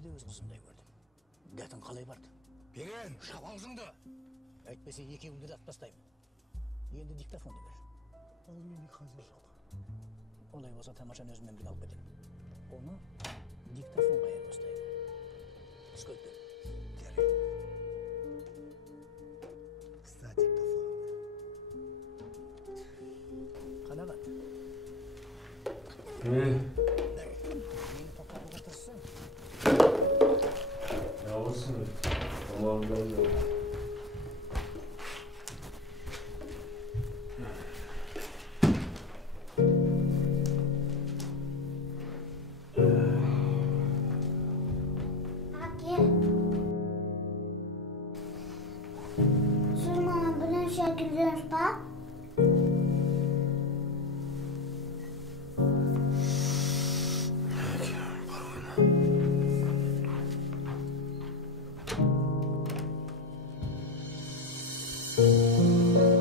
өзі де өз қызындай көрді. Дәтің қалай барды? Берен, шабалзыңды. Әйтпесе екеуіңді де атпастаймын. Енді диктофонды бер. Ал мені қазір жоқ. Олай болса тамашаны өзіммен бірге алып кетемін. Оны диктофонға айырбастаймын. Сколько? Керек. Кстати, диктофонымды. Қанағат. Мені тоқтатуға тырыссың. Жалғызсың. Allah'ım.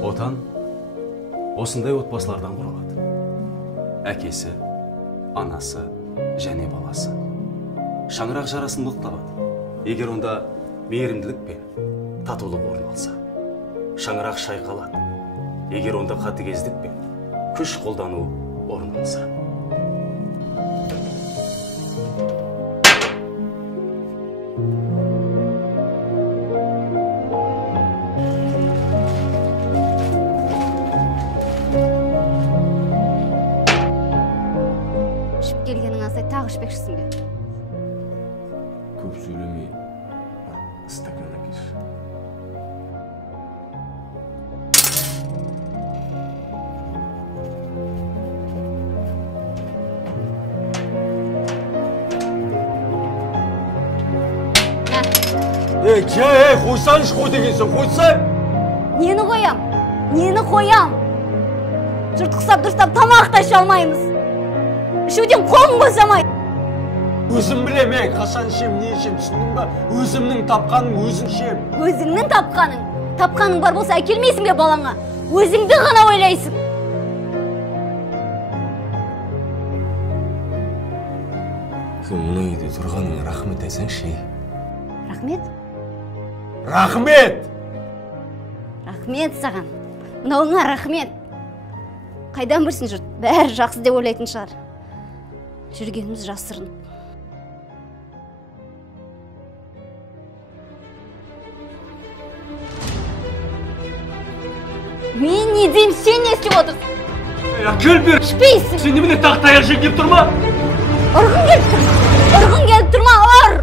Отан осындай отбасылардан құралады. Әкесі, анасы және баласы. Шаңырақ жарасын мықталады. Егер онда мейірімділік пен татулық орын алса. Шаңырақ шайқалады. Егер онда қатыгездік пен күш қолдану орын алса. Тағы ішпекшісің бе? Көп сөйлемей, стакан әкелші. Қойсаңшы, қой дегенсің, қойсай! Нені қоям? Нені қоям? Жұртықсап дұрыстап тамақ та іше алмаймыз. Ішуден қолым босамайды. Өзім білемей, қашан ішем, не ішем, түсіндің ба? Өзімнің тапқаным өзің ішем. Өзіңнің тапқаның? Тапқаның бар болса әкелмейсің бе балаңа? Өзіңді ғана ойлайсың. Мына үйде тұрғаныңа рахмет айтсаңшы. Рахмет? Рахмет! Рахмет саған. Мынауыңа рахмет. Қайдан білсін жұрт? Бәрі жақсы деп ойлайтын шығар. Жүргеніміз жасырын. Мен не деймін, сен не істеп отырсың? Әкел бер! Ішпейсің! Сен немене тақтаяқ жеңгеп тұрма? Ұрғың келіп тұр! Ұрғың келіп тұрма, ұр!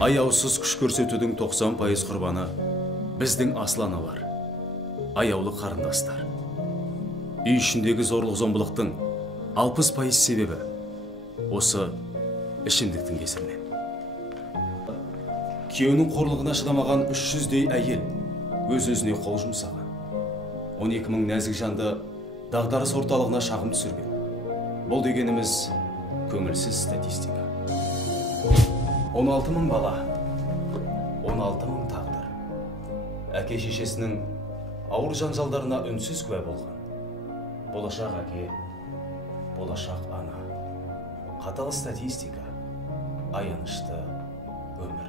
Аяусыз күш көрсетудің 90% құрбаны біздің асланалар, аяулы қарындастар. Үй ішіндегі зорлық-зомбылықтың 60% себебі осы ішімдіктің кесірінен. Күйеуінің қорлығына шыдамаған 300-дей әйел өз-өзіне қол жұмсаған. 12 000 нәзік жанды дағдарыс орталығына шағым түсірген. Бұл дегеніміз көңілсіз статистика. 16 000 бала, 16 000 тағдыр. Әке шешесінің ауыр жанжалдарына үнсіз куә болған. Болашақ әке, болашақ ана. Қатал статистика, аянышты өмір.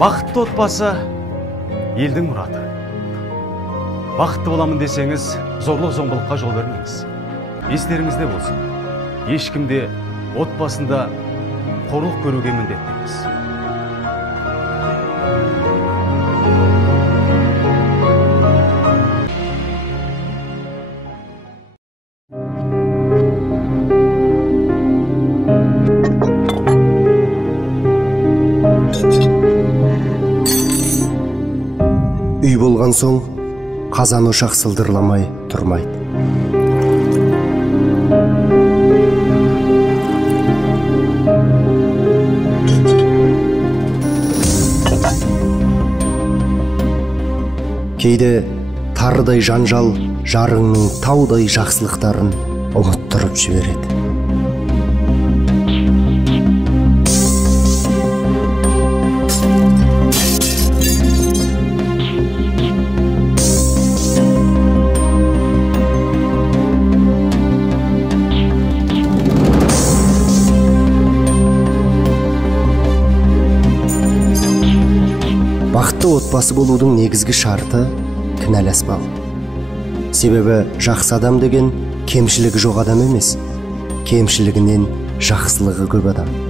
Бақытты отбасы елдің мұраты. Бақытты боламын десеңіз, зорлық зомбылыққа жол бермеңіз. Естеріңізде болсын, ешкімде отбасында қорлық көруге міндетті емес. Үй болған соң, қазан ошақ сылдырламай тұрмайды. Кейде тарыдай жанжал жарыңның таудай жақсылықтарын ұмыттырып жібереді. Бақытты отбасы болудың негізгі шарты кінәласпау. Себебі жақсы адам деген кемшілігі жоқ адам емес, кемшілігінен жақсылығы көп адам.